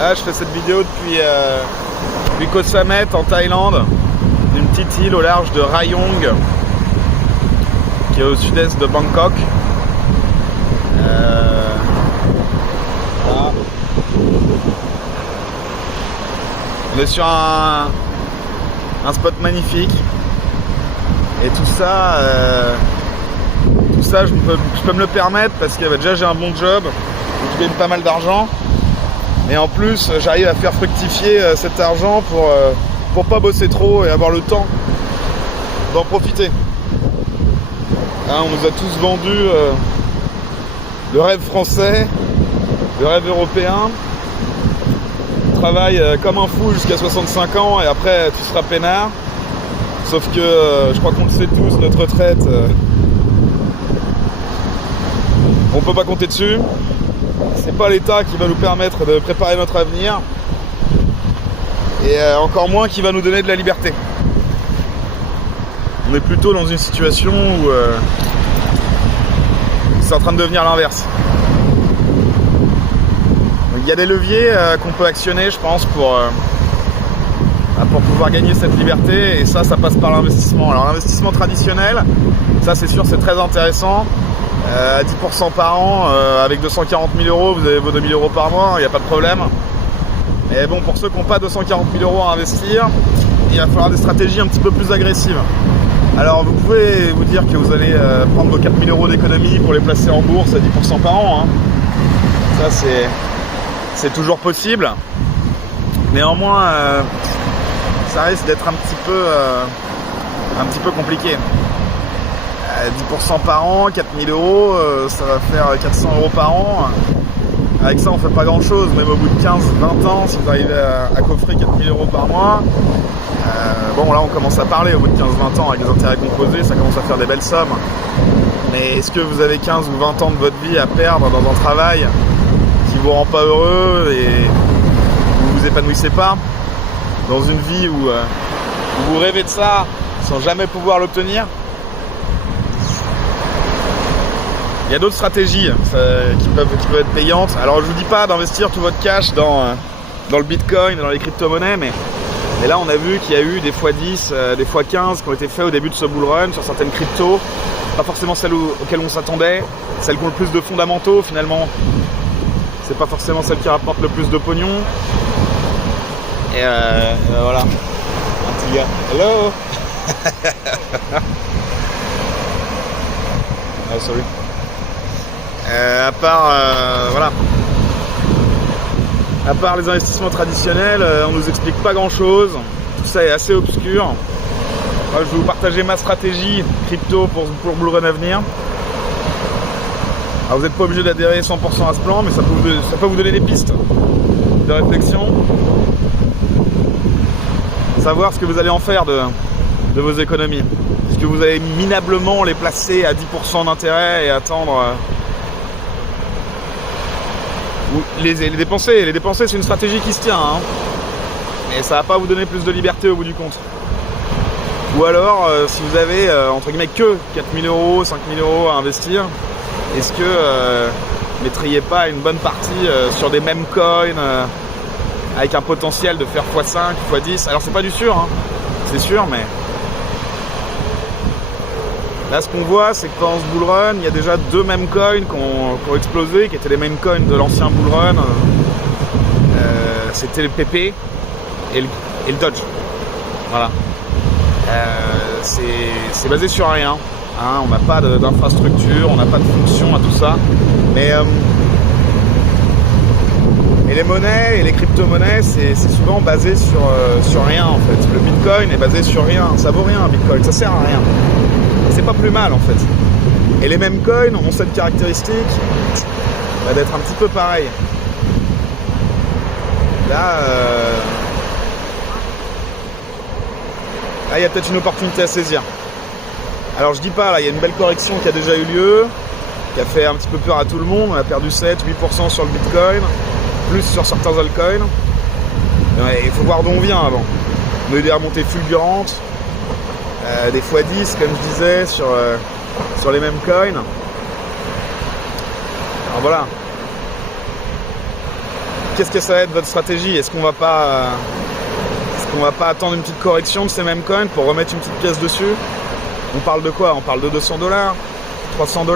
Là, je fais cette vidéo depuis Koh Samet en Thaïlande, d'une petite île au large de Rayong, qui est au sud-est de Bangkok. Voilà. On est sur un spot magnifique. Et tout ça, je peux me le permettre parce que déjà j'ai un bon job, je gagne pas mal d'argent. Et en plus, j'arrive à faire fructifier cet argent pour pas bosser trop et avoir le temps d'en profiter. Hein, on nous a tous vendu le rêve français, le rêve européen. Travaille comme un fou jusqu'à 65 ans et après tu seras peinard. Sauf que je crois qu'on le sait tous, notre retraite, on peut pas compter dessus. C'est pas l'État qui va nous permettre de préparer notre avenir et encore moins qui va nous donner de la liberté. On est plutôt dans une situation où c'est en train de devenir l'inverse. Il y a des leviers qu'on peut actionner, je pense, pour pouvoir gagner cette liberté, et ça passe par l'investissement. Alors l'investissement traditionnel, ça c'est sûr, c'est très intéressant. À 10% par an, avec 240 000 euros, vous avez vos 2 000 euros par mois, il n'y a pas de problème. Mais bon, pour ceux qui n'ont pas 240 000 euros à investir, il va falloir des stratégies un petit peu plus agressives. Alors vous pouvez vous dire que vous allez prendre vos 4 000 euros d'économie pour les placer en bourse à 10% par an. Hein. Ça c'est toujours possible. Néanmoins, ça risque d'être un petit peu compliqué. 10% par an, 4 000 euros, ça va faire 400 euros par an. Avec ça, on fait pas grand chose, même au bout de 15-20 ans, si vous arrivez à coffrer 4 000 euros par mois. Bon, là, on commence à parler, au bout de 15-20 ans, avec les intérêts composés, ça commence à faire des belles sommes. Mais est-ce que vous avez 15 ou 20 ans de votre vie à perdre dans un travail qui vous rend pas heureux et où vous vous épanouissez pas, dans une vie où vous rêvez de ça sans jamais pouvoir l'obtenir? Il y a d'autres stratégies qui peuvent être payantes. Alors je vous dis pas d'investir tout votre cash dans le bitcoin, dans les crypto-monnaies, mais là on a vu qu'il y a eu des x10, des x15 qui ont été faits au début de ce bull run sur certaines cryptos. Pas forcément celles auxquelles on s'attendait, celles qui ont le plus de fondamentaux finalement. C'est pas forcément celles qui rapportent le plus de pognon. Et voilà. Un petit gars. Hello. Ah, sorry. À part les investissements traditionnels, on nous explique pas grand chose. Tout ça est assez obscur. Moi, je vais vous partager ma stratégie crypto pour le bull run à venir. Alors, vous n'êtes pas obligé d'adhérer 100% à ce plan, mais ça peut vous donner des pistes de réflexion. Savoir ce que vous allez en faire de vos économies. Est-ce que vous allez minablement les placer à 10% d'intérêt et attendre ou les dépenser. Les dépenser, c'est une stratégie qui se tient, hein. Mais ça va pas vous donner plus de liberté au bout du compte. Ou alors, si vous avez entre guillemets que 4 000 euros, 5 000 euros à investir, est-ce que vous mettriez pas une bonne partie sur des mêmes coins avec un potentiel de faire x5, x10? Alors c'est pas du sûr, hein, c'est sûr, mais là, ce qu'on voit, c'est que pendant ce bull run, il y a déjà deux mêmes coins qui ont explosé, qui étaient les main coins de l'ancien bull run. C'était le PP et le Dodge. Voilà. C'est basé sur rien. Hein, on n'a pas d'infrastructure, on n'a pas de fonction à tout ça. Mais les monnaies et les crypto-monnaies, c'est souvent basé sur rien en fait. Le Bitcoin est basé sur rien. Ça vaut rien un Bitcoin, ça sert à rien. C'est pas plus mal en fait. Et les mêmes coins ont cette caractéristique d'être un petit peu pareil. Là, il y a peut-être une opportunité à saisir. Alors je dis pas, là il y a une belle correction qui a déjà eu lieu, qui a fait un petit peu peur à tout le monde. On a perdu 7-8% sur le Bitcoin, plus sur certains altcoins. Il faut voir d'où on vient avant. On a eu des remontées fulgurantes. Des x10 comme je disais sur les mêmes coins. Alors voilà, qu'est-ce que ça va être votre stratégie? Est-ce qu'on va pas attendre une petite correction de ces mêmes coins pour remettre une petite pièce dessus? On parle de quoi? On parle de 200 $, 300 $.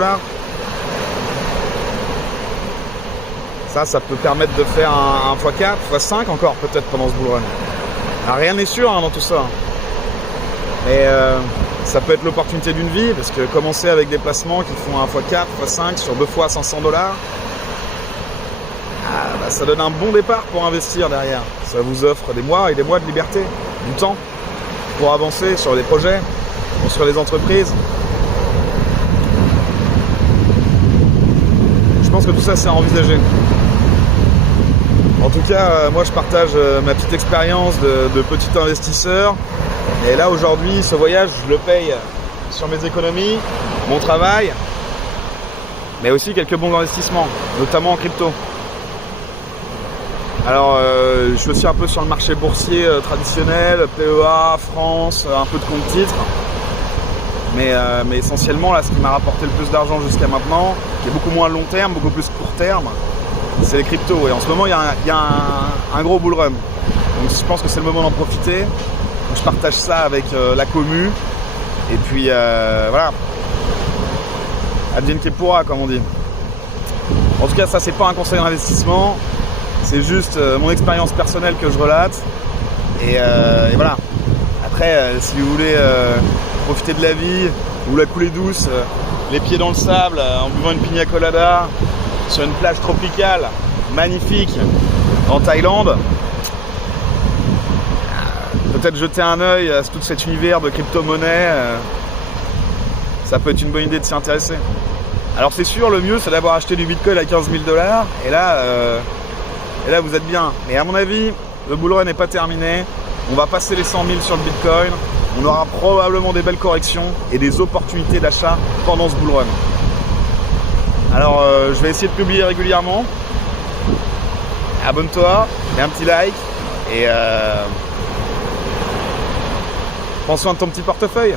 Ça peut permettre de faire un x4, x5 encore peut-être pendant ce bull run. Alors, rien n'est sûr dans tout ça. Mais ça peut être l'opportunité d'une vie, parce que commencer avec des placements qui font un x4, x5 sur 2 fois 500 $, ça donne un bon départ pour investir derrière. Ça vous offre des mois et des mois de liberté, du temps pour avancer sur des projets, sur les entreprises. Je pense que tout ça c'est à envisager. En tout cas, moi je partage ma petite expérience de petit investisseur. Et là aujourd'hui, ce voyage, je le paye sur mes économies, mon travail, mais aussi quelques bons investissements, notamment en crypto. Alors, je suis aussi un peu sur le marché boursier traditionnel, PEA, France, un peu de compte titres. Mais essentiellement, là, ce qui m'a rapporté le plus d'argent jusqu'à maintenant, qui est beaucoup moins long terme, beaucoup plus court terme, c'est les cryptos. Et en ce moment, il y a un gros bull run. Donc, je pense que c'est le moment d'en profiter. Donc, je partage ça avec la commu. Et puis, voilà. Advienne que pourra, comme on dit. En tout cas, ça, c'est pas un conseil d'investissement. C'est juste mon expérience personnelle que je relate. Et voilà. Après, si vous voulez profiter de la vie, ou la couler douce, les pieds dans le sable, en buvant une pina colada, sur une plage tropicale, magnifique, en Thaïlande, peut-être jeter un œil à tout cet univers de crypto-monnaie, ça peut être une bonne idée de s'y intéresser. Alors c'est sûr, le mieux c'est d'avoir acheté du Bitcoin à 15 000 $, et là vous êtes bien. Mais à mon avis, le bull run n'est pas terminé, on va passer les 100 000 sur le Bitcoin, on aura probablement des belles corrections et des opportunités d'achat pendant ce bull run. Alors je vais essayer de publier régulièrement. Abonne-toi, mets un petit like et prends soin de ton petit portefeuille.